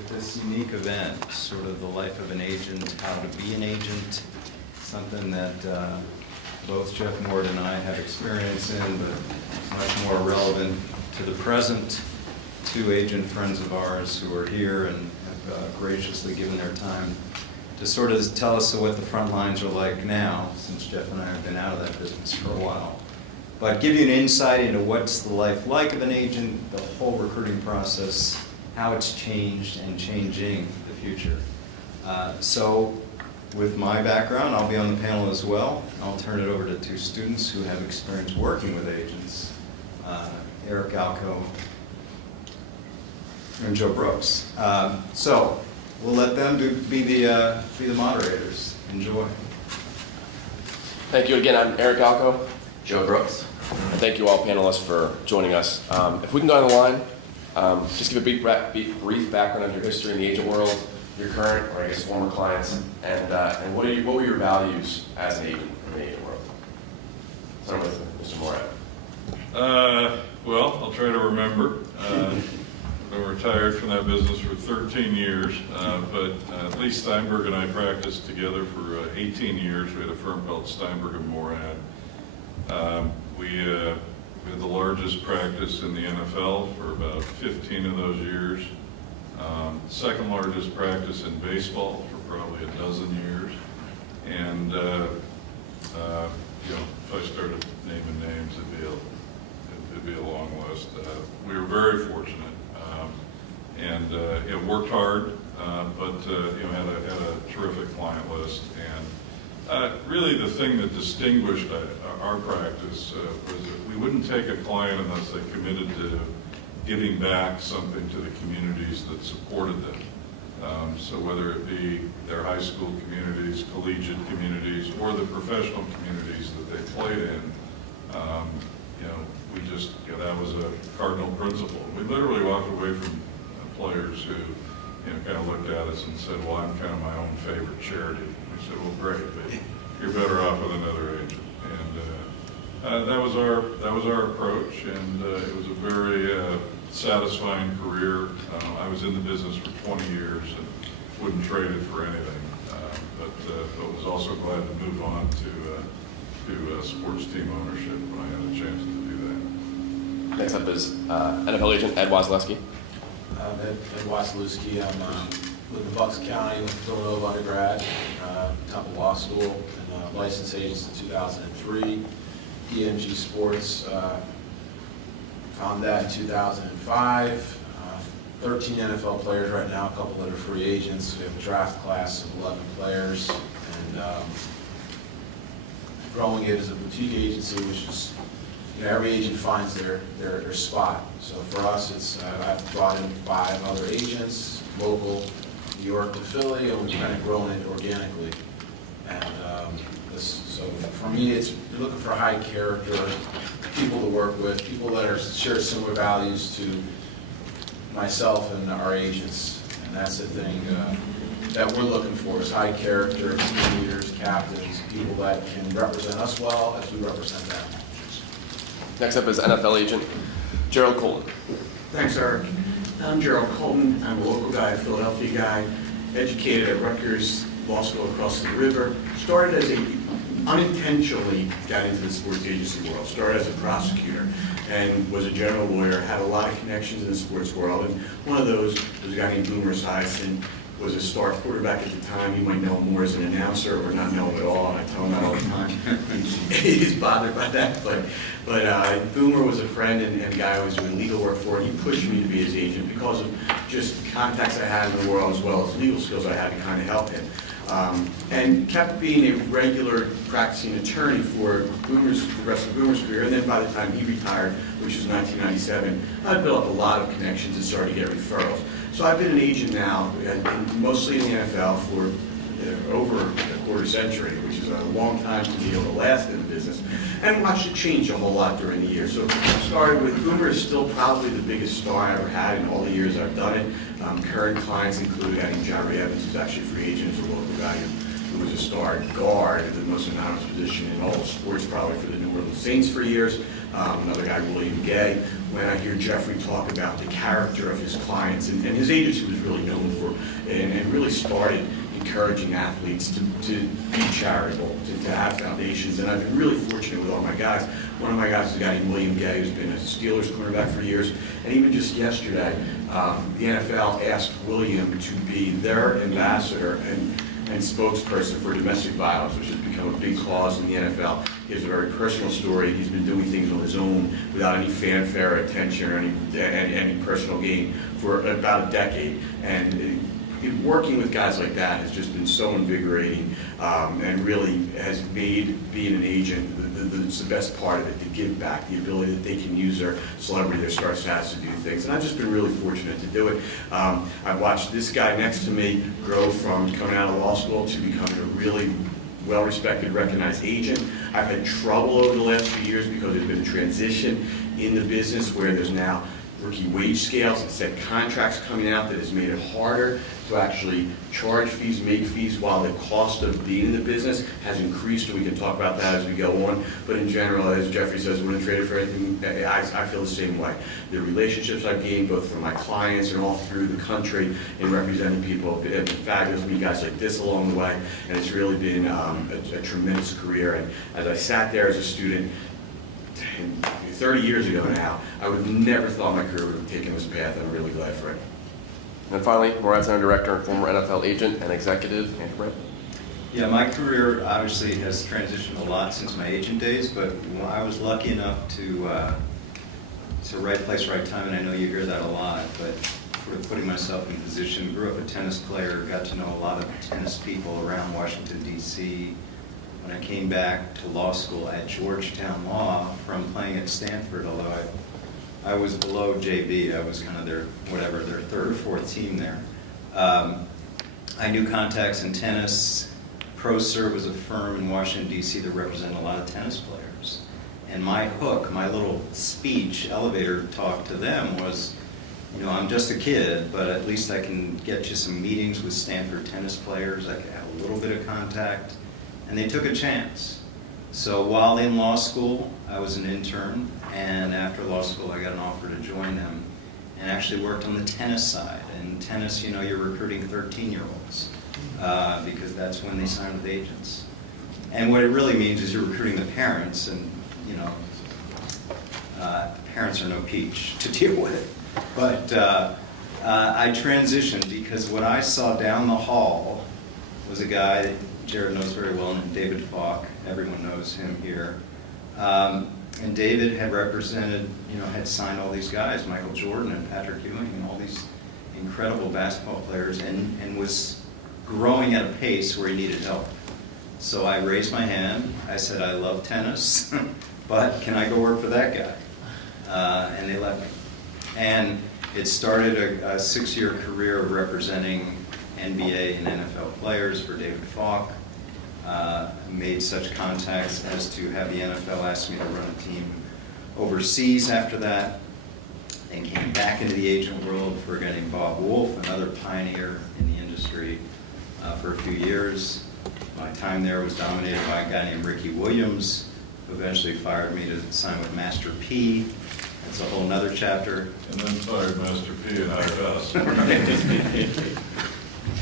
with this unique event, sort of the life of an agent, how to be an agent, something that both Jeff Moorad and I have experience in, but much more relevant to the present. Two agent friends of ours who are here and have graciously given their time to sort of tell us what the front lines are like now, since Jeff and I have been out of that business for a while. But give you an insight into what's the life like of an agent, the whole recruiting process, how it's changed and changing the future. So with my background, I'll be on the panel as well. I'll turn it over to two students who have experience working with agents, Eric Alco and Joe Brooks. So we'll let them be the moderators. Enjoy. Thank you again. I'm Eric Alco. Joe Brooks. And thank you all panelists for joining us. If we can go on the line, just give a brief background of your history in the agent world, your current, or I guess former clients, and what were your values as an agent in the agent world? Start with Mr. Moorad. Well, I'll try to remember. I've been retired from that business for 13 years, but Lee Steinberg and I practiced together for 18 years. We had a firm called Steinberg and Moorad. We had the largest practice in the NFL for about 15 of those years. Second largest practice in baseball for probably a dozen years. And you know, if I started naming names, it'd be a long list. We were very fortunate, and it worked hard, but you know, had a terrific client list. And really, the thing that distinguished our practice was that we wouldn't take a client unless they committed to giving back something to the communities that supported them. So whether it be their high school communities, collegiate communities, or the professional communities that they played in, you know, we just, you know, that was a cardinal principle. We literally walked away from players who, you know, kind of looked at us and said, well, I'm kind of my own favorite charity. We said, well, great, but you're better off with another agent. And that was our approach, and it was a very satisfying career. I was in the business for 20 years and wouldn't trade it for anything, but was also glad to move on to sports team ownership when I had a chance to do that. Next up is NFL agent Ed Wasilewski. Ed Wasilewski. I'm live in Bucks County, went to Villanova undergrad, Temple Law School, and licensed agent in 2003. EMG Sports, found that in 2005. 13 NFL players right now, a couple that are free agents. We have a draft class of 11 players, and growing it as a boutique agency, which is, you know, every agent finds their spot. So for us, it's I've brought in 5 other agents, local, New York to Philly, and we've kind of grown it organically. And so for me, it's you're looking for high character people to work with, people that share similar values to myself and our agents. And that's the thing that we're looking for, is high character, team leaders, captains, people that can represent us well as we represent them. Next up is NFL agent Gerald Colton. Thanks, Eric. I'm Gerald Colton. I'm a local guy, a Philadelphia guy, educated at Rutgers Law School across the river. Started as unintentionally got into the sports agency world. Started as a prosecutor and was a general lawyer, had a lot of connections in the sports world. And one of those was a guy named Boomer Esiason, was a star quarterback at the time. You might know him more as an announcer or not know him at all, and I tell him that all the time. He's bothered by that, but Boomer was a friend and a guy I was doing legal work for, and he pushed me to be his agent because of just the contacts I had in the world as well as legal skills I had to kind of help him. And kept being a regular practicing attorney for the rest of Boomer's career, and then by the time he retired, which was 1997, I built up a lot of connections and started to get referrals. So I've been an agent now, mostly in the NFL for over a quarter century, which is a long time to be able to last in the business, and watched it change a whole lot during the years. So started with Boomer is still probably the biggest star I ever had in all the years I've done it. Current clients include John Ray Evans, who's actually a free agent, is a local guy who was a star guard, the most anonymous position in all of sports, probably for the New Orleans Saints for years. another guy, William Gay. When I hear Jeffrey talk about the character of his clients and his agency was really known for, and really started encouraging athletes to be charitable, to have foundations. And I've been really fortunate with all my guys. One of my guys is a guy named William Gay, who's been a Steelers cornerback for years. And even just yesterday, the NFL asked William to be their ambassador and spokesperson for domestic violence, which has become a big cause in the NFL. He has a very personal story. He's been doing things on his own without any fanfare, attention, or any personal gain for about a decade. And working with guys like that has just been so invigorating, and really has made being an agent it's the best part of it, to give back, the ability that they can use their celebrity, their star status to do things. And I've just been really fortunate to do it. I've watched this guy next to me grow from coming out of law school to becoming a really well-respected, recognized agent. I've had trouble over the last few years because there's been a transition in the business where there's now rookie wage scales and set contracts coming out that has made it harder to actually charge fees, make fees, while the cost of being in the business has increased, and we can talk about that as we go on. But in general, as Jeffrey says, we're going to trade it for anything. I feel the same way. The relationships I've gained, both from my clients and all through the country in representing people, have been fabulous. Meet guys like this along the way, and it's really been a tremendous career. And as I sat there as a student 30 years ago now, I would have never thought my career would have taken this path, and I'm really glad for it. And finally, Moorad Center Director and former NFL agent and executive, Andrew Brett. Yeah, my career obviously has transitioned a lot since my agent days, but I was lucky enough to right place, right time, and I know you hear that a lot, but sort of putting myself in a position, grew up a tennis player, got to know a lot of tennis people around Washington, D.C. When I came back to law school at Georgetown Law from playing at Stanford, although I was below JV, I was kind of their third or fourth team there. I knew contacts in tennis. ProServe was a firm in Washington, D.C. that represented a lot of tennis players. And my hook, my little speech, elevator talk to them was, you know, I'm just a kid, but at least I can get you some meetings with Stanford tennis players. I could have a little bit of contact. And they took a chance. So while in law school, I was an intern, and after law school, I got an offer to join them, and actually worked on the tennis side. And tennis, you know, you're recruiting 13-year-olds because that's when they sign with agents. And what it really means is you're recruiting the parents, and you know, parents are no peach to deal with. But I transitioned because what I saw down the hall was a guy that Jared knows very well, named David Falk. Everyone knows him here. And David had represented, you know, had signed all these guys, Michael Jordan and Patrick Ewing and all these incredible basketball players, and was growing at a pace where he needed help. So I raised my hand. I said, I love tennis, but can I go work for that guy? And they let me. And it started a 6-year career of representing NBA and NFL players for David Falk. Made such contacts as to have the NFL ask me to run a team overseas after that. Then came back into the agent world for a guy named Bob Wolf, another pioneer in the industry, for a few years. My time there was dominated by a guy named Ricky Williams, who eventually fired me to sign with Master P. That's a whole nother chapter. And then fired Master P and hired us.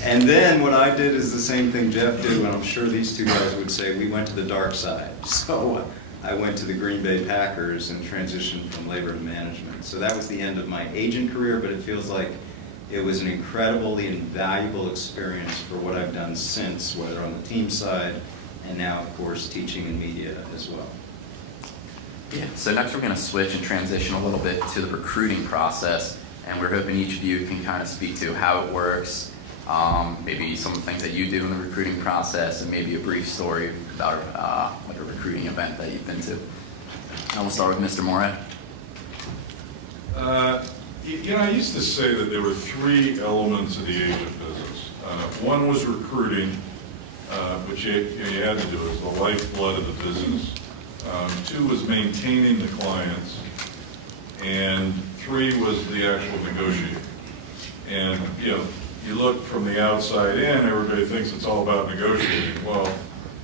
And then what I did is the same thing Jeff did, and I'm sure these two guys would say, we went to the dark side. So I went to the Green Bay Packers and transitioned from labor to management. So that was the end of my agent career, but it feels like it was an incredibly invaluable experience for what I've done since, whether on the team side and now, of course, teaching in media as well. Yeah, so next we're going to switch and transition a little bit to the recruiting process, and we're hoping each of you can kind of speak to how it works, maybe some of the things that you do in the recruiting process, and maybe a brief story about like a recruiting event that you've been to. And we'll start with Mr. Moorad. You know, I used to say that there were 3 elements of the agent business. One was recruiting, which you had to do. It was the lifeblood of the business. 2 was maintaining the clients, and 3 was the actual negotiating. And you know, you look from the outside in, everybody thinks it's all about negotiating. Well,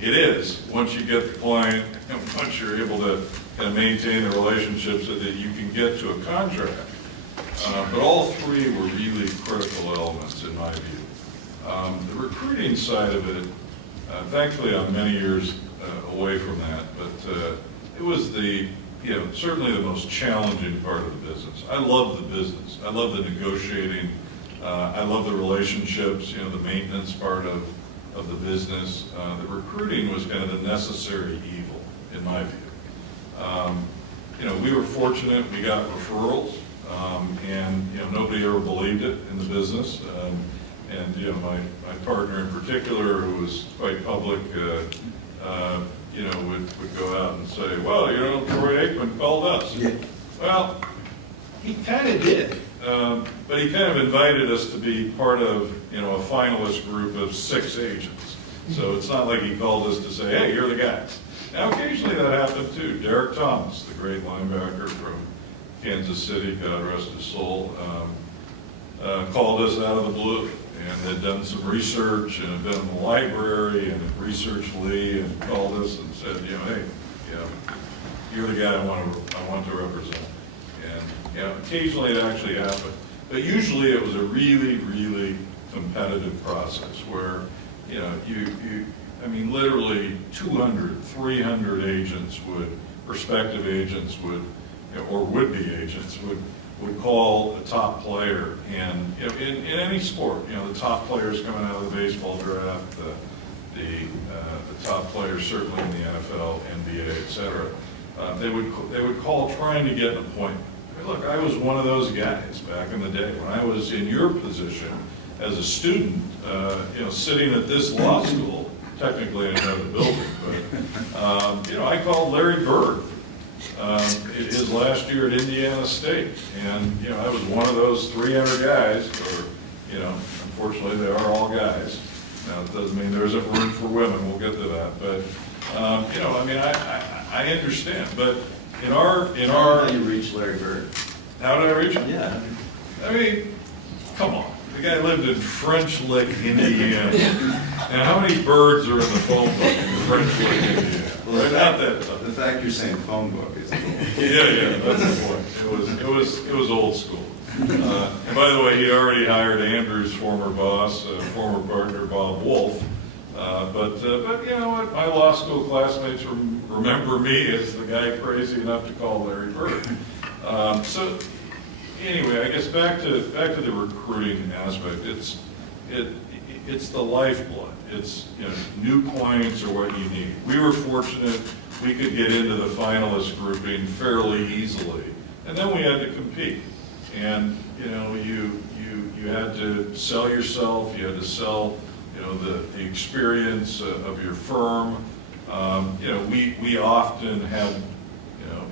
It is, once you get the client, and once you're able to kind of maintain the relationship so that you can get to a contract. But all three were really critical elements in my view. The recruiting side of it, thankfully I'm many years away from that, but it was certainly the most challenging part of the business. I love the business. I love the negotiating. I love the relationships, the maintenance part of the business. The recruiting was kind of the necessary evil, in my view. We were fortunate, we got referrals, and nobody ever believed it in the business. And my partner in particular, who was quite public, would go out and say, well, Troy Aikman called us. Yeah. Well, he kind of did, but he kind of invited us to be part of, a finalist group of 6 agents. So it's not like he called us to say, hey, you're the guys. Now, occasionally that happened too. Derek Thomas, the great linebacker from Kansas City, God rest his soul, called us out of the blue and had done some research and had been in the library and had researched Lee and called us and said, hey, you're the guy I want to represent. And occasionally it actually happened, but usually it was a really, really competitive process where literally 200, 300 agents prospective agents or would-be agents would call a top player, and in any sport, the top players coming out of the baseball draft, the top players certainly in the NFL, NBA, et cetera, they would call trying to get an appointment. Look, I was one of those guys back in the day when I was in your position as a student, sitting at this law school, technically in another building, but I called Larry Bird his last year at Indiana State, and I was one of those 300 guys, or unfortunately they are all guys. Now it doesn't mean there isn't room for women. We'll get to that, but I understand. But How did you reach Larry Bird? how did I reach him? Yeah. Come on. The guy lived in French Lick, Indiana. And how many birds are in the phone book in French Lick, Indiana? Well, Not that tough. the fact you're saying phone book is a little... Yeah, that's the point. It was old school. And by the way, he already hired Andrew's former boss, former partner Bob Wolf. But you know what? My law school classmates remember me as the guy crazy enough to call Larry Bird. So anyway, I guess back to the recruiting aspect. It's the lifeblood. It's new clients are what you need. We were fortunate we could get into the finalist grouping fairly easily, and then we had to compete. And you had to sell yourself. You had to sell the experience of your firm. We often had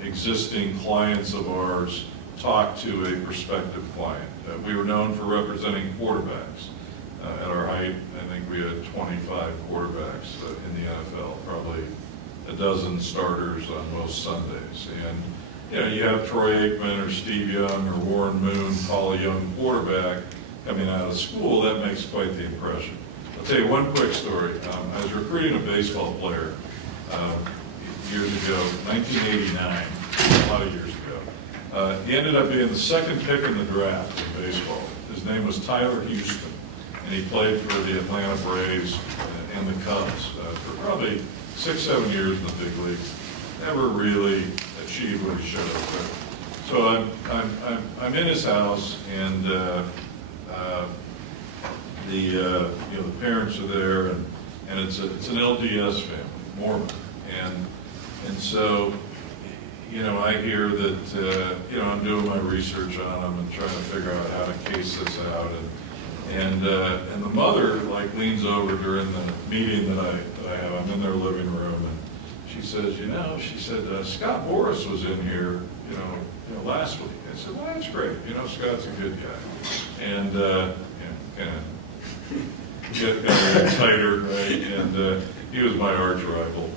existing clients of ours talk to a prospective client. We were known for representing quarterbacks. At our height, I think we had 25 quarterbacks in the NFL, probably a dozen starters on most Sundays. And you have Troy Aikman or Steve Young or Warren Moon call a young quarterback coming out of school. That makes quite the impression. I'll tell you one quick story. I was recruiting a baseball player years ago, 1989, a lot of years ago. He ended up being the second pick in the draft in baseball. His name was Tyler Houston, and he played for the Atlanta Braves and the Cubs for probably 6-7 years in the big leagues. Never really achieved what he should have. So I'm in his house, and the parents are there, and it's an LDS family, Mormon, and so I hear that I'm doing my research on them and trying to figure out how to case this out, and the mother leans over during the meeting that I have. I'm in their living room, and she says, Scott Boras was in here, last week. I said, well, that's great. Scott's a good guy, and kind of get a little tighter, right? And he was my arch rival,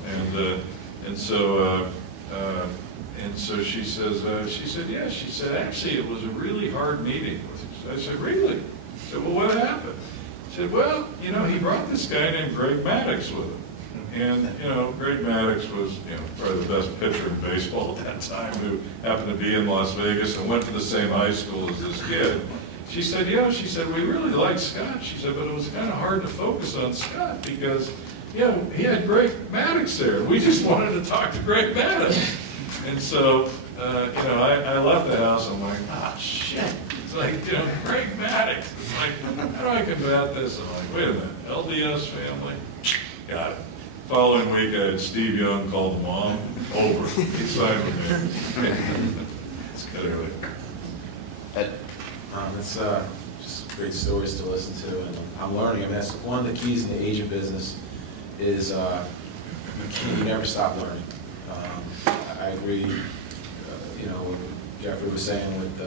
and so she said, yeah. She said, actually, it was a really hard meeting with him. I said, really? She said, well, what happened? She said, well, he brought this guy named Greg Maddox with him. And, Greg Maddox was, probably the best pitcher in baseball at that time, who happened to be in Las Vegas and went to the same high school as this kid. She said, we really liked Scott. She said, but it was kind of hard to focus on Scott because, he had Greg Maddox there. We just wanted to talk to Greg Maddox. And so, I left the house. I'm like, shit. It's like, Greg Maddox. It's like, how do I combat this? I'm like, wait a minute, LDS family? Got it. Following week, I had Steve Young call the mom. Over. He signed with me. It's good. Anyway. Ed? It's just great stories to listen to, and I'm learning. I mean, that's one of the keys in the agent business is you never stop learning. I agree, what Jeffrey was saying with,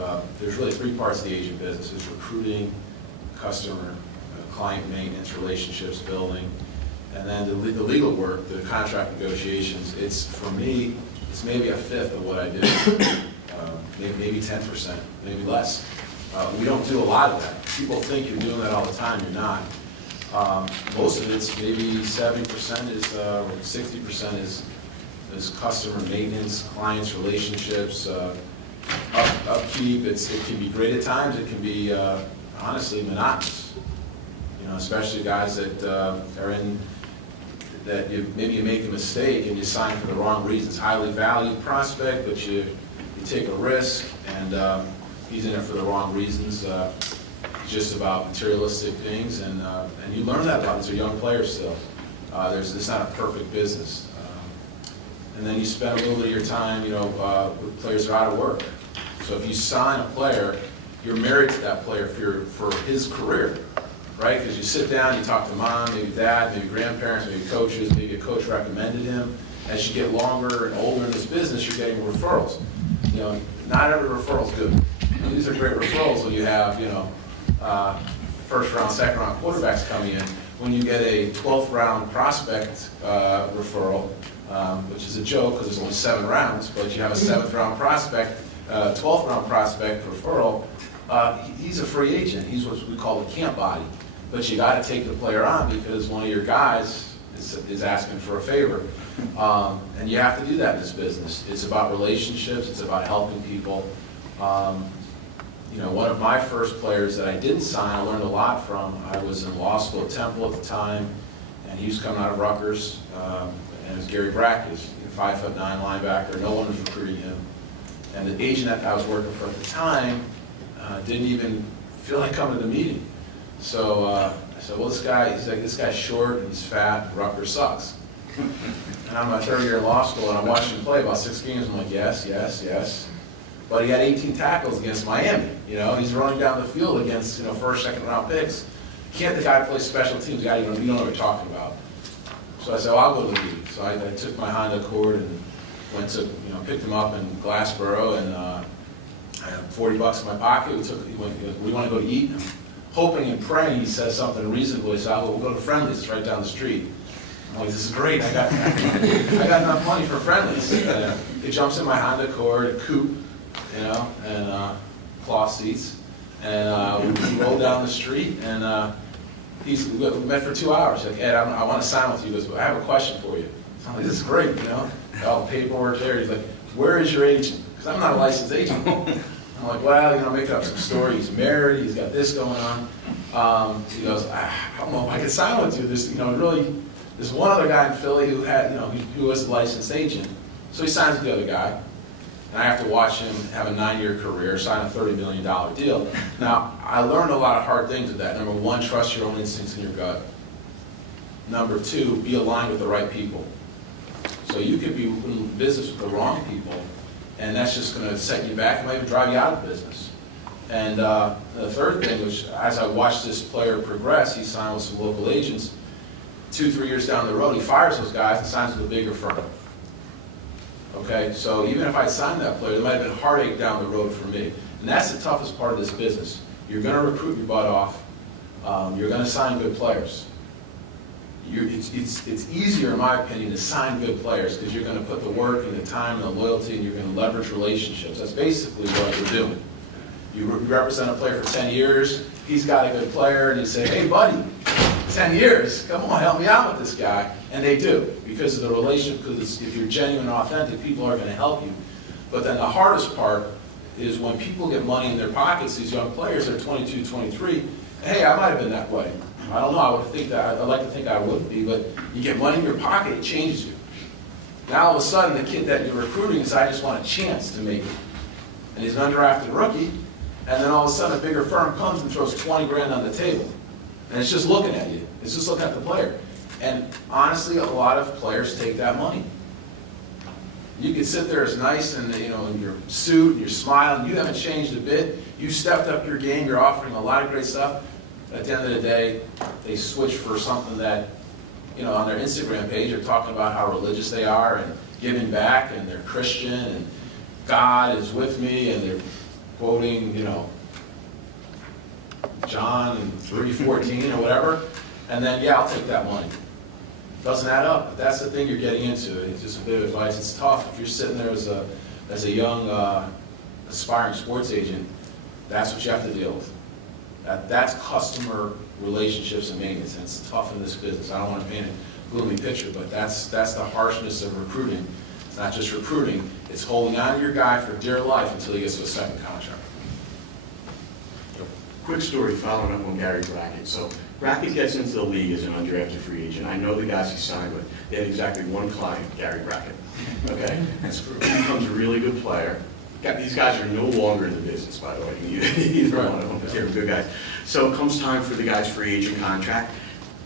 there's really three parts of the agent business. There's recruiting, customer, client maintenance, relationships building, and then the legal work, the contract negotiations. For me, it's maybe a fifth of what I do, maybe 10%, maybe less. We don't do a lot of that. People think you're doing that all the time. You're not. Most of it's maybe 70% is, or 60% is customer maintenance, clients, relationships, upkeep. It can be great at times. It can be honestly monotonous. Especially guys that are in that maybe you make a mistake and you sign for the wrong reasons. Highly valued prospect, but you take a risk and he's in it for the wrong reasons. Just about materialistic things, and you learn that a lot. These are young players still. It's not a perfect business. And then you spend a little bit of your time, with players that are out of work. So if you sign a player, you're married to that player for his career, right? Because you sit down, you talk to mom, maybe dad, maybe grandparents, maybe coaches, maybe a coach recommended him. As you get longer and older in this business, you're getting referrals. Not every referral is good. These are great referrals when you have, first round, second round quarterbacks coming in. When you get a 12th round prospect referral, which is a joke because there's only 7 rounds, but you have a 7th round prospect, 12th round prospect referral, he's a free agent. He's what we call a camp body. But you got to take the player on because one of your guys is asking for a favor. And you have to do that in this business. It's about relationships. It's about helping people. One of my first players that I didn't sign, I learned a lot from. I was in law school at Temple at the time, and he was coming out of Rutgers, and it was Gary Brackett, 5'9" linebacker. No one was recruiting him. And the agent that I was working for at the time didn't even feel like coming to the meeting. So I said, well, this guy's short and he's fat, Rutgers sucks. And I'm in my 3rd year of law school, and I'm watching him play about 6 games. I'm like, yes. But he had 18 tackles against Miami. He's running down the field against, first, second round picks. Can't the guy play special teams? You don't know what you're talking about. So I said, well, I'll go to the meeting. So I took my Honda Accord and went to, picked him up in Glassboro, and I had $40 in my pocket. He went, we want to go to eat. I'm hoping and praying he says something reasonable. He said, we'll go to Friendly's. It's right down the street. I'm like, this is great. I got enough money for Friendly's. He jumps in my Honda Accord, a coupe, and cloth seats. And we rolled down the street, and we met for 2 hours. He's like, Ed, I want to sign with you. He goes, I have a question for you. So I'm like, this is great, all the paperwork there. He's like, where is your agent? Because I'm not a licensed agent. I'm like, well, making up some story. He's married. He's got this going on. He goes, I don't know if I can sign with you. There's one other guy in Philly who had, who was a licensed agent. So he signs with the other guy. And I have to watch him have a 9-year career, sign a $30 million deal. Now, I learned a lot of hard things with that. Number 1, trust your own instincts in your gut. Number 2, be aligned with the right people. So you could be in business with the wrong people, and that's just going to set you back. It might even drive you out of business. And the third thing, which as I watched this player progress, he signed with some local agents. 2-3 years down the road, he fires those guys and signs with a bigger firm. Okay, so even if I signed that player, there might have been heartache down the road for me. And that's the toughest part of this business. You're going to recruit your butt off. You're going to sign good players. It's easier, in my opinion, to sign good players because you're going to put the work and the time and the loyalty, and you're going to leverage relationships. That's basically what you're doing. You represent a player for 10 years. He's got a good player, and you say, hey, buddy, 10 years, come on, help me out with this guy. And they do, because of the relationship, because if you're genuine and authentic, people are gonna help you. But then the hardest part is when people get money in their pockets, these young players, they're 22, 23, hey, I might have been that way. I don't know, I'd like to think I would be, but you get money in your pocket, it changes you. Now all of a sudden, the kid that you're recruiting says, I just want a chance to make it. And he's an undrafted rookie, and then all of a sudden a bigger firm comes and throws 20 grand on the table. And it's just looking at you, it's just looking at the player. And honestly, a lot of players take that money. You can sit there as nice and in your suit and you're smiling, you haven't changed a bit, you stepped up your game, you're offering a lot of great stuff. At the end of the day, they switch for something that, on their Instagram page, they're talking about how religious they are and giving back and they're Christian and God is with me and they're quoting, John 3:14 or whatever. And then, yeah, I'll take that money. Doesn't add up. But that's the thing you're getting into. It's just a bit of advice. It's tough if you're sitting there as a young aspiring sports agent. That's what you have to deal with. That's customer relationships and maintenance. And it's tough in this business. I don't want to paint a gloomy picture, but that's the harshness of recruiting. It's not just recruiting. It's holding on to your guy for dear life until he gets to a second contract. Quick story following up on Gary Brackett. So Brackett gets into the league as an undrafted free agent. I know the guys he signed with. They had exactly one client, Gary Brackett. Okay? That's true. He becomes a really good player. These guys are no longer in the business, by the way. Either one of them, but they're good guys. So it comes time for the guy's free agent contract.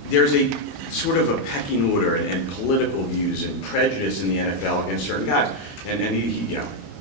There's a sort of a pecking order and political views and prejudice in the NFL against certain guys. And he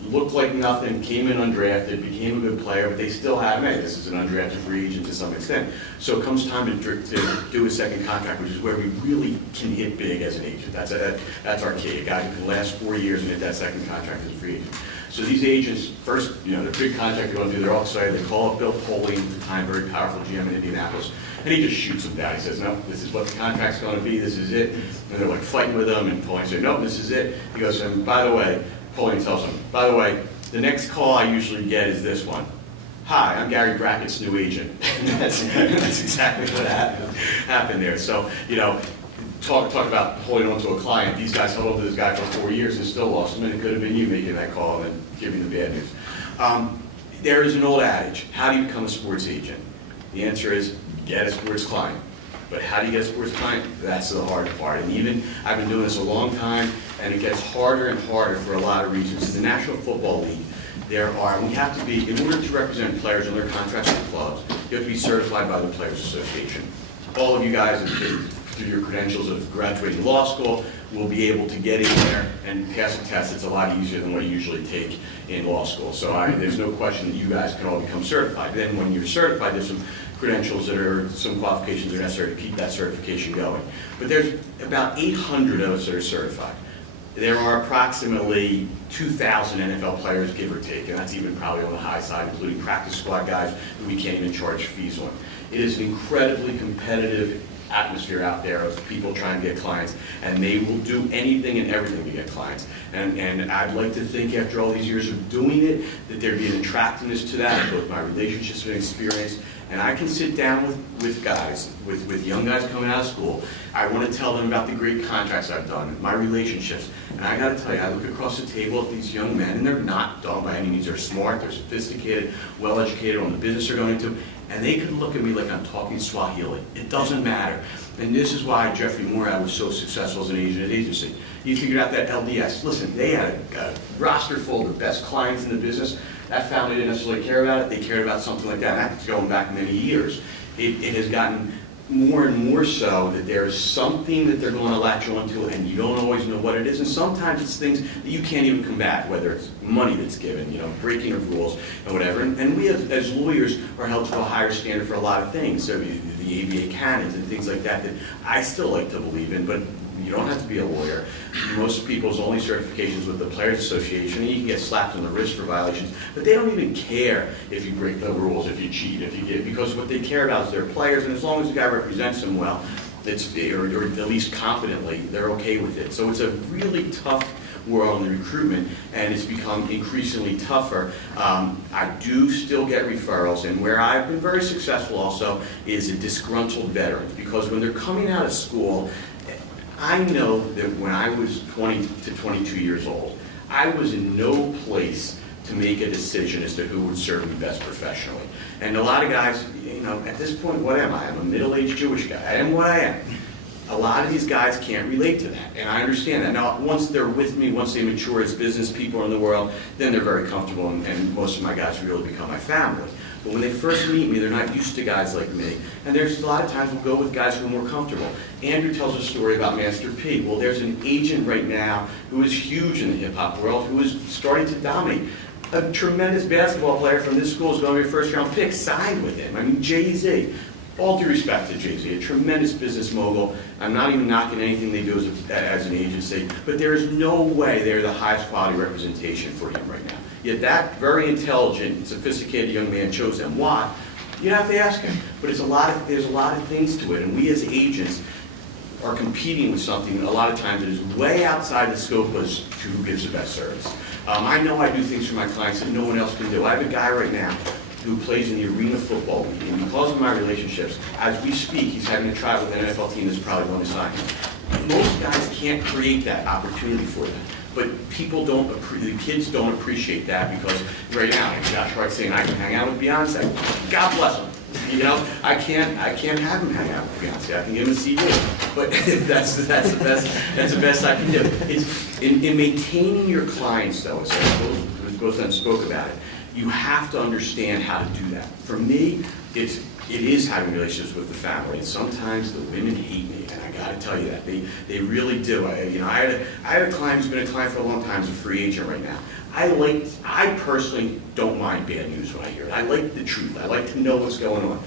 looked like nothing, came in undrafted, became a good player, but they still had him. Hey, this is an undrafted free agent to some extent. So it comes time to do a second contract, which is where we really can hit big as an agent. That's our key. A guy who can last 4 years and hit that second contract as a free agent. So these agents, first, their big contract they're going to do, they're all excited. They call up Bill Poley, at the time very powerful GM in Indianapolis, and he just shoots them down. He says, no, this is what the contract's going to be, this is it. And they're like fighting with him, and Poley says, no, this is it. He goes, and by the way, Poley tells him, by the way, the next call I usually get is this one. Hi, I'm Gary Brackett's new agent. that's exactly what happened there. So, talk about holding on to a client. These guys held on to this guy for 4 years and still lost him, and it could have been you making that call and then giving the bad news. There is an old adage, how do you become a sports agent? The answer is, get a sports client. But how do you get a sports client? That's the hard part. And even, I've been doing this a long time, and it gets harder and harder for a lot of reasons. In the National Football League, we have to be, in order to represent players on their contracts with clubs, you have to be certified by the Players Association. All of you guys, through your credentials of graduating law school, will be able to get in there and pass a test. It's a lot easier than what you usually take in law school. So there's no question that you guys can all become certified. Then when you're certified, there's some credentials some qualifications that are necessary to keep that certification going. But there's about 800 of us that are certified. There are approximately 2,000 NFL players, give or take, and that's even probably on the high side, including practice squad guys who we can't even charge fees on. It is an incredibly competitive atmosphere out there of people trying to get clients, and they will do anything and everything to get clients. And I'd like to think after all these years of doing it, that there'd be an attractiveness to that, both my relationships and experience. And I can sit down with guys, with young guys coming out of school. I want to tell them about the great contracts I've done, my relationships. And I got to tell you, I look across the table at these young men, and they're not dumb by any means. They're smart, they're sophisticated, well-educated on the business they're going into. And they can look at me like I'm talking Swahili. It doesn't matter. And this is why Jeffrey Moorad was so successful as an agent at agency. You figured out that LDS. Listen, they had a roster full of the best clients in the business. That family didn't necessarily care about it. They cared about something like that. And that's going back many years. It has gotten more and more so that there's something that they're going to latch onto, and you don't always know what it is. And sometimes it's things that you can't even combat, whether it's money that's given, breaking of rules and whatever. And we as lawyers are held to a higher standard for a lot of things. So the ABA canons and things like that I still like to believe in, but you don't have to be a lawyer. Most people's only certifications with the Players Association, and you can get slapped on the wrist for violations, but they don't even care if you break the rules, if you cheat, because what they care about is their players, and as long as the guy represents them well, or at least competently, they're okay with it. So it's a really tough world in the recruitment, and it's become increasingly tougher. I do still get referrals, and where I've been very successful also is a disgruntled veterans, because when they're coming out of school, I know that when I was 20 to 22 years old, I was in no place to make a decision as to who would serve me best professionally. And a lot of guys, at this point, what am I? I'm a middle-aged Jewish guy. I am what I am. A lot of these guys can't relate to that, and I understand that. Now, once they're with me, once they mature as business people in the world, then they're very comfortable, and most of my guys really become my family. But when they first meet me, they're not used to guys like me, and there's a lot of times we'll go with guys who are more comfortable. Andrew tells a story about Master P. Well, there's an agent right now who is huge in the hip-hop world, who is starting to dominate. A tremendous basketball player from this school is going to be a first-round pick. Side with him. I mean, Jay-Z. All due respect to Jay-Z, a tremendous business mogul. I'm not even knocking anything they do as an agency, but there is no way they're the highest quality representation for him right now. Yet that very intelligent, sophisticated young man chose them. Why? You have to ask him. But there's a lot of things to it, and we as agents are competing with something a lot of times that is way outside the scope as to who gives the best service. I know I do things for my clients that no one else can do. I have a guy right now who plays in the Arena Football League, and because of my relationships, as we speak, he's having a try with an NFL team that's probably going to sign him. Most guys can't create that opportunity for them, but people don't, the kids don't appreciate that because right now, Josh Wright saying I can hang out with Beyonce. God bless him. I can't have him hang out with Beyonce. I can give him a CD, but that's the best I can do. It's in maintaining your clients, though, as both of them spoke about it. You have to understand how to do that. For me, it is having relationships with the family, and sometimes the women hate me, and I got to tell you that they really do. I had a client who's been a client for a long time, who's a free agent right now. I personally don't mind bad news when I hear it. I like the truth. I like to know what's going on.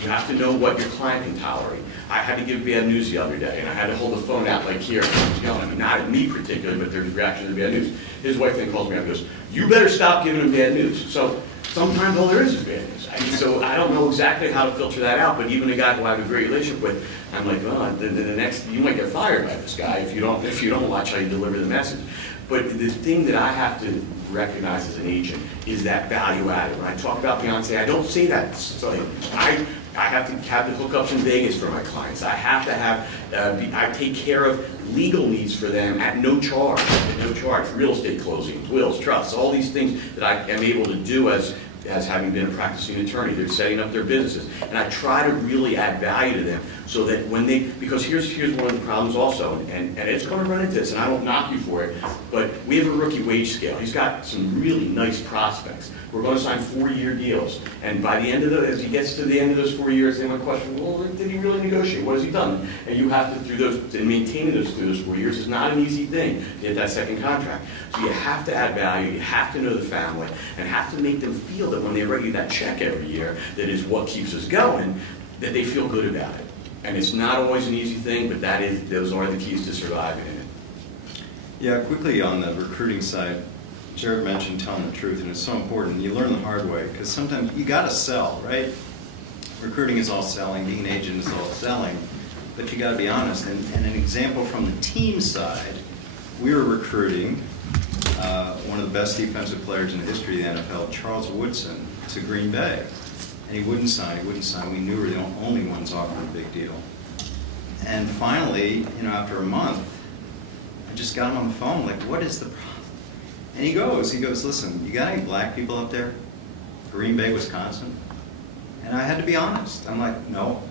You have to know what your client can tolerate. I had to give bad news the other day, and I had to hold the phone out like here, and I was yelling. I mean, not at me particularly, but there's reaction to bad news. His wife then calls me up and goes, "You better stop giving him bad news." So sometimes all there is bad news. So I don't know exactly how to filter that out, but even a guy who I have a great relationship with, I'm like, well, the next, you might get fired by this guy if you don't watch how you deliver the message. But the thing that I have to recognize as an agent is that value added. When I talk about Beyonce, I don't say that. So I have to have the hookups in Vegas for my clients. I have to have, I take care of legal needs for them at no charge. Real estate closings, wills, trusts, all these things that I am able to do as having been a practicing attorney. They're setting up their businesses. And I try to really add value to them so that when because here's one of the problems also, and it's going to run into this, and I don't knock you for it, but we have a rookie wage scale. He's got some really nice prospects. We're going to sign 4-year deals. And by the end of as he gets to the end of those 4 years, they might question, well, did he really negotiate? What has he done? And you have to, and maintaining those through those 4 years is not an easy thing to get that second contract. So you have to add value, you have to know the family, and have to make them feel that when they write you that check every year, that is what keeps us going, that they feel good about it. And it's not always an easy thing, but those are the keys to surviving in it. Yeah, quickly on the recruiting side, Jared mentioned telling the truth, and it's so important. You learn the hard way, because sometimes you got to sell, right? Recruiting is all selling, being an agent is all selling, but you got to be honest. And an example from the team side, we were recruiting one of the best defensive players in the history of the NFL, Charles Woodson, to Green Bay. And he wouldn't sign. We knew we were the only ones offering a big deal. And finally, after a month, I just got him on the phone, like, what is the problem? And he goes, listen, you got any black people up there? Green Bay, Wisconsin? And I had to be honest. I'm like, no.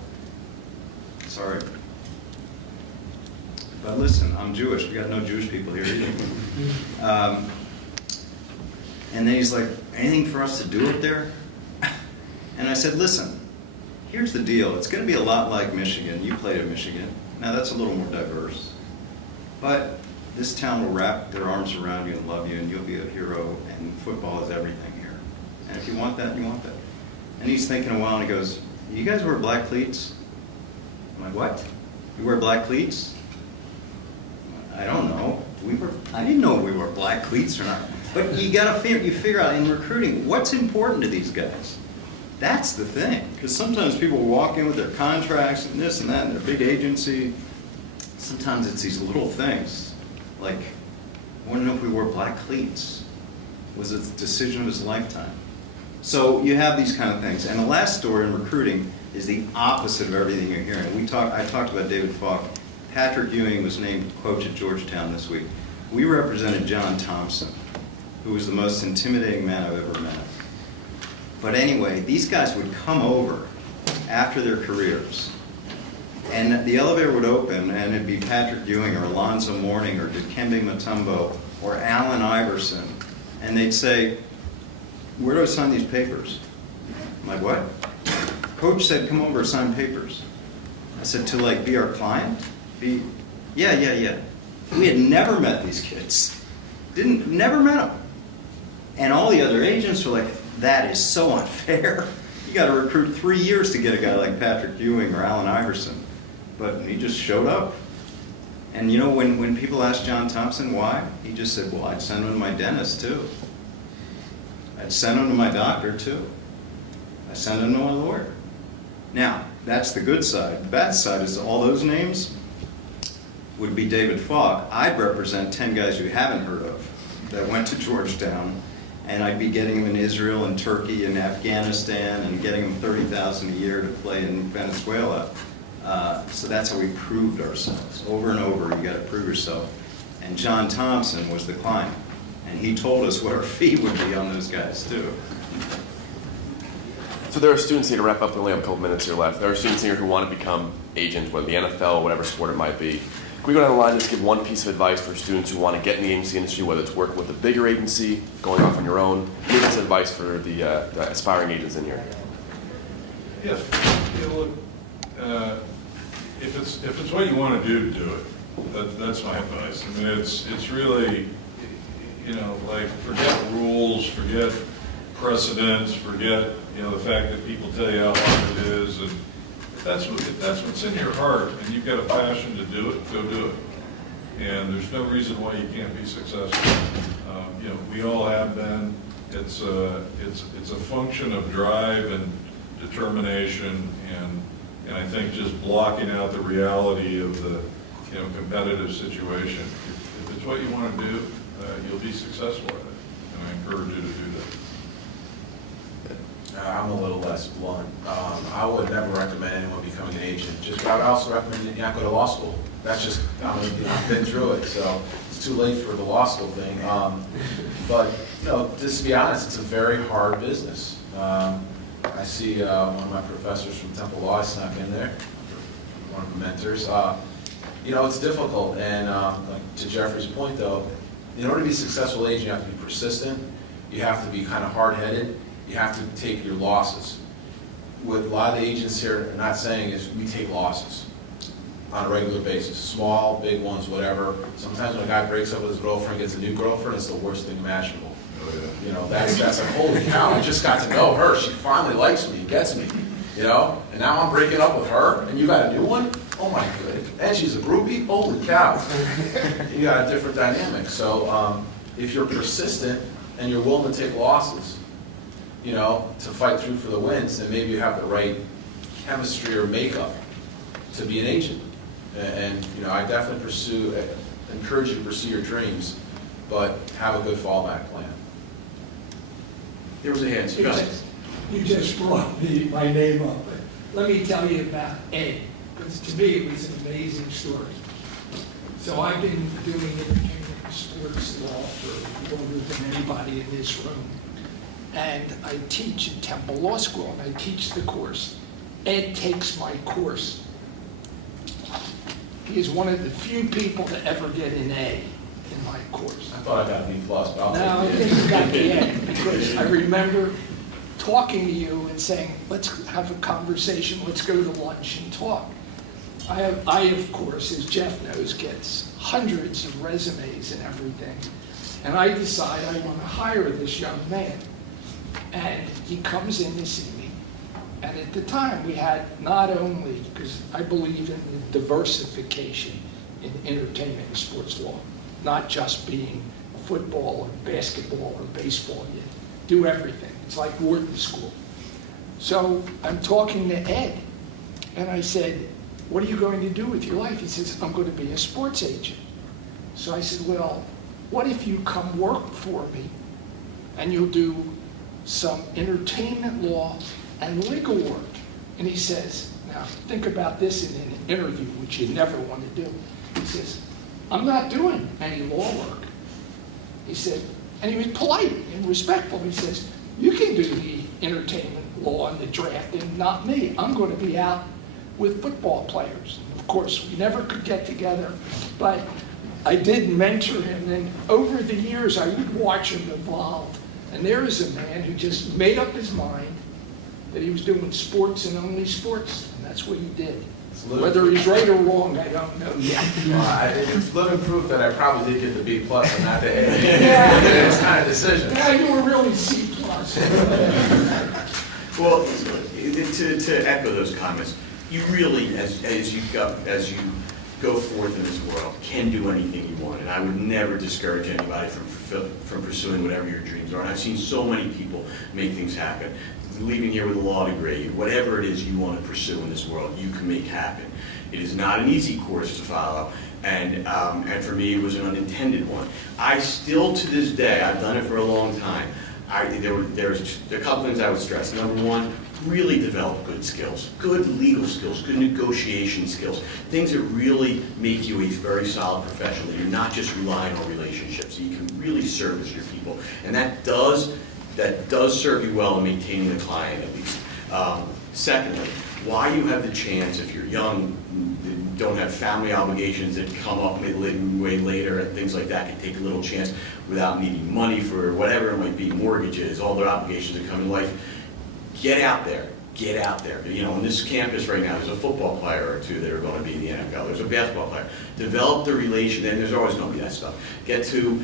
Sorry. But listen, I'm Jewish. We got no Jewish people here either. And then he's like, anything for us to do up there? And I said, listen, here's the deal. It's going to be a lot like Michigan. You played at Michigan. Now that's a little more diverse. But this town will wrap their arms around you and love you, and you'll be a hero, and football is everything here. And if you want that, you want that. And he's thinking a while, and he goes, you guys wear black cleats? I'm like, what? You wear black cleats? I don't know. I didn't know if we wore black cleats or not. But you figure out in recruiting, what's important to these guys? That's the thing. Because sometimes people walk in with their contracts and this and that and their big agency. Sometimes it's these little things. Like, I want to know if we wore black cleats. Was it the decision of his lifetime? So you have these kind of things. And the last story in recruiting is the opposite of everything you're hearing. I talked about David Falk Patrick Ewing was named coach at Georgetown this week. We represented John Thompson, who was the most intimidating man I've ever met. But anyway, these guys would come over after their careers, and the elevator would open, and it'd be Patrick Ewing or Alonzo Mourning or Dikembe Mutombo or Allen Iverson, and they'd say, "Where do I sign these papers?" I'm like, "What?" "Coach said come over and sign papers." I said, "To like be our client?" Yeah. We had never met these kids. Never met them. And all the other agents were like, "That is so unfair. You got to recruit 3 years to get a guy like Patrick Ewing or Allen Iverson." But he just showed up. And you know, when people asked John Thompson why, he just said, "Well, I'd send him to my dentist too. I'd send him to my doctor too. I send him to my lawyer." Now, that's the good side. The bad side is all those names would be David Falk. I'd represent 10 guys you haven't heard of that went to Georgetown, and I'd be getting them in Israel and Turkey and Afghanistan and getting them $30,000 a year to play in Venezuela. So that's how we proved ourselves. Over and over, you got to prove yourself. And John Thompson was the client, and he told us what our fee would be on those guys too. So there are students here, to wrap up, we only have a couple minutes here left. There are students here who want to become agents, whether the NFL, whatever sport it might be. Can we go down the line and just give one piece of advice for students who want to get in the agency industry, whether it's working with a bigger agency, going off on your own? Give us advice for the aspiring agents in here. Yes, look, if it's what you want to do it. That's my advice. I mean, it's really, like, forget rules, forget precedents, forget, the fact that people tell you how hard it is. And if that's what's in your heart and you've got a passion to do it, go do it. And there's no reason why you can't be successful. We all have been. It's a function of drive and determination, and I think just blocking out the reality of the competitive situation. If it's what you want to do, you'll be successful at it, and I encourage you to do that. I'm a little less blunt. I would never recommend anyone becoming an agent. I would also recommend you not go to law school. That's just, I've been through it, so it's too late for the law school thing. But, just to be honest, it's a very hard business. I see one of my professors from Temple Law snuck in there, one of the mentors. It's difficult, and to Jeffrey's point though, in order to be a successful agent, you have to be persistent, you have to be kind of hard-headed, you have to take your losses. What a lot of the agents here are not saying is we take losses on a regular basis, small, big ones, whatever. Sometimes when a guy breaks up with his girlfriend, gets a new girlfriend, it's the worst thing imaginable. Oh, yeah. That's like, holy cow, I just got to know her. She finally likes me, gets me, and now I'm breaking up with her, and you got a new one? Oh my goodness. And she's a groupie? Holy cow. You got a different dynamic. So if you're persistent and you're willing to take losses, to fight through for the wins, then maybe you have the right chemistry or makeup to be an agent. And I definitely encourage you to pursue your dreams, but have a good fallback plan. There was a hand. You just brought my name up. But let me tell you about Ed, because to me it was an amazing story. So I've been doing entertainment and sports law for longer than anybody in this room. And I teach at Temple Law School, and I teach the course. Ed takes my course. He is one of the few people to ever get an A in my course. I thought I got a B+, but I'll No, I take it. think you got the A, because I remember talking to you and saying, let's have a conversation, let's go to lunch and talk. I, of course, as Jeff knows, gets hundreds of resumes and everything. And I decide I want to hire this young man. And he comes in to see me. And at the time, we had not only, because I believe in the diversification in entertainment and sports law, not just being football or basketball or baseball. You do everything. It's like Wharton School. So I'm talking to Ed, and I said, what are you going to do with your life? He says, I'm going to be a sports agent. So I said, well, what if you come work for me, and you'll do some entertainment law and legal work, And he says, now think about this in an interview, which you never want to do. He says, I'm not doing any law work. He said, and he was polite and respectful. He says, you can do the entertainment law and the drafting, not me. I'm going to be out with football players. Of course, we never could get together, but I did mentor him, and over the years I would watch him evolve. And there is a man who just made up his mind that he was doing sports and only sports, and that's what he did. Whether he's right or wrong, I don't know yet. Well, it's living proof that I probably did get the B+ and not the A. Yeah. It's kind of decision. Yeah, you were really C+. Well, to echo those comments, you really, as you go forth in this world, can do anything you want. And I would never discourage anybody from pursuing whatever your dreams are. And I've seen so many people make things happen. Leaving here with a law degree, whatever it is you want to pursue in this world, you can make happen. It is not an easy course to follow, and for me, it was an unintended one. I still, to this day, I've done it for a long time. There's a couple things I would stress. Number one, really develop good skills, good legal skills, good negotiation skills, things that really make you a very solid professional. You're not just relying on relationships. So you can really service your people, and that does serve you well in maintaining the client, at least. Secondly, while you have the chance, if you're young, don't have family obligations that come up way later and things like that, can take a little chance without needing money for whatever it might be, mortgages, all their obligations that come in life, get out there. Get out there. You know, on this campus right now, there's a football player or two that are going to be in the NFL. There's a basketball player. Develop the relation, and there's always going to be that stuff. Get to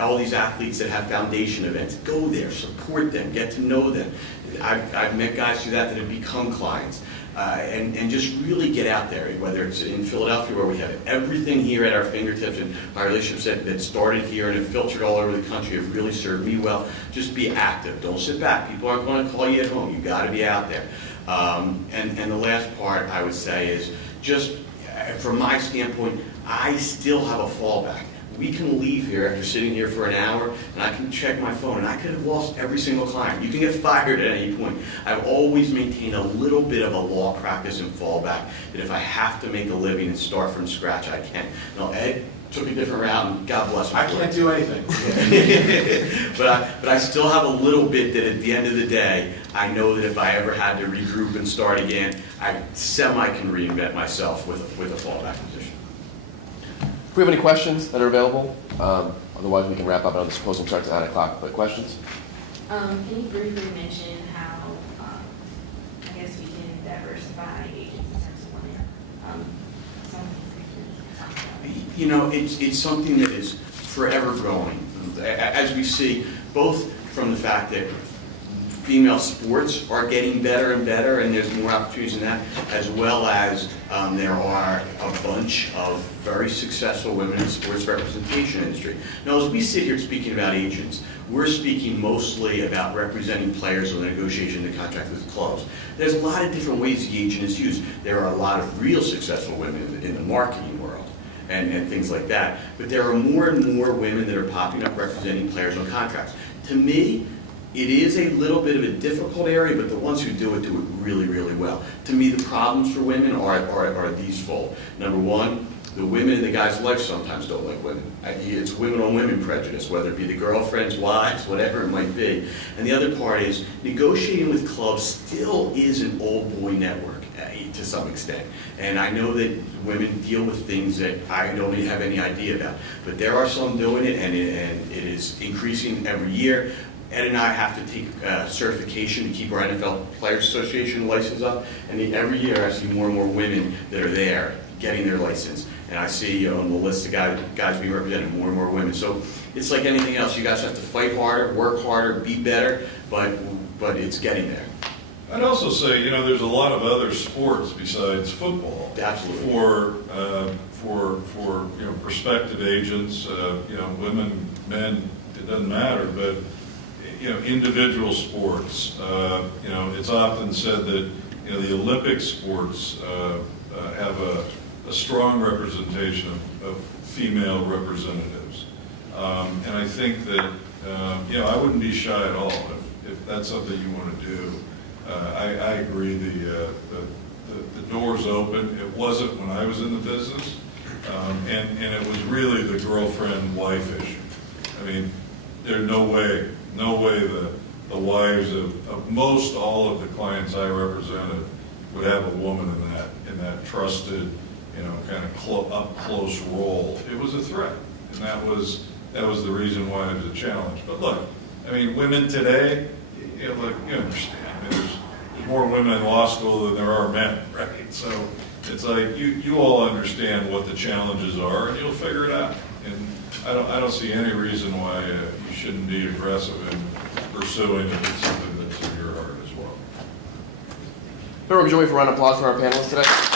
all these athletes that have foundation events. Go there, support them, get to know them. I've met guys through that have become clients. And just really get out there, whether it's in Philadelphia where we have everything here at our fingertips, and my relationships that started here and have filtered all over the country have really served me well. Just be active. Don't sit back. People aren't going to call you at home. You've got to be out there. And the last part I would say is just from my standpoint, I still have a fallback. We can leave here after sitting here for an hour, and I can check my phone, and I could have lost every single client. You can get fired at any point. I've always maintained a little bit of a law practice and fallback, that if I have to make a living and start from scratch, I can. Now, Ed took a different route, and God bless him. I can't do anything. But I still have a little bit that at the end of the day, I know that if I ever had to regroup and start again, I can reinvent myself with a fallback position. If we have any questions that are available, otherwise we can wrap up. I know the symposium starts at 9 o'clock. But questions? Can you briefly mention how, I guess we can diversify agents in terms of women? You know, it's something that is forever growing. As we see, both from the fact that female sports are getting better and better, and there's more opportunities in that, as well as there are a bunch of very successful women in the sports representation industry. Now, as we sit here speaking about agents, we're speaking mostly about representing players on the negotiation of the contract with the clubs. There's a lot of different ways the agent is used. There are a lot of real successful women in the marketing world and things like that, but there are more and more women that are popping up representing players on contracts. To me, it is a little bit of a difficult area, but the ones who do it really, really well. To me, the problems for women are these fold. Number one, the women in the guy's life sometimes don't like women. It's women on women prejudice, whether it be the girlfriends, wives, whatever it might be. And the other part is negotiating with clubs still is an old boy network to some extent. And I know that women deal with things that I don't even have any idea about. But there are some doing it, and it is increasing every year. Ed and I have to take certification to keep our NFL Players Association license up, and every year I see more and more women that are there getting their license. And I see on the list of guys being represented, more and more women. So it's like anything else. You guys have to fight harder, work harder, be better, but it's getting there. I'd also say, you know, there's a lot of other sports besides football. Absolutely. For you know, prospective agents, you know, women, men, it doesn't matter, but you know, individual sports. You know, it's often said that, you know, the Olympic sports have a strong representation of female representatives, and I think that you know, I wouldn't be shy at all if that's something you want to do. I agree, the door's open. It wasn't when I was in the business, and it was really the girlfriend-wife issue. I mean, there's no way the wives of most all of the clients I represented would have a woman in that trusted, kind of up close role. It was a threat, and that was the reason why it was a challenge. But look, I mean, women today, you understand. I mean, there's more women in law school than there are men, right? So it's like you all understand what the challenges are, and you'll figure it out. And I don't see any reason why you shouldn't be aggressive in pursuing if it's something that's in your heart as well. Everyone, join me for a round of applause for our panelists today.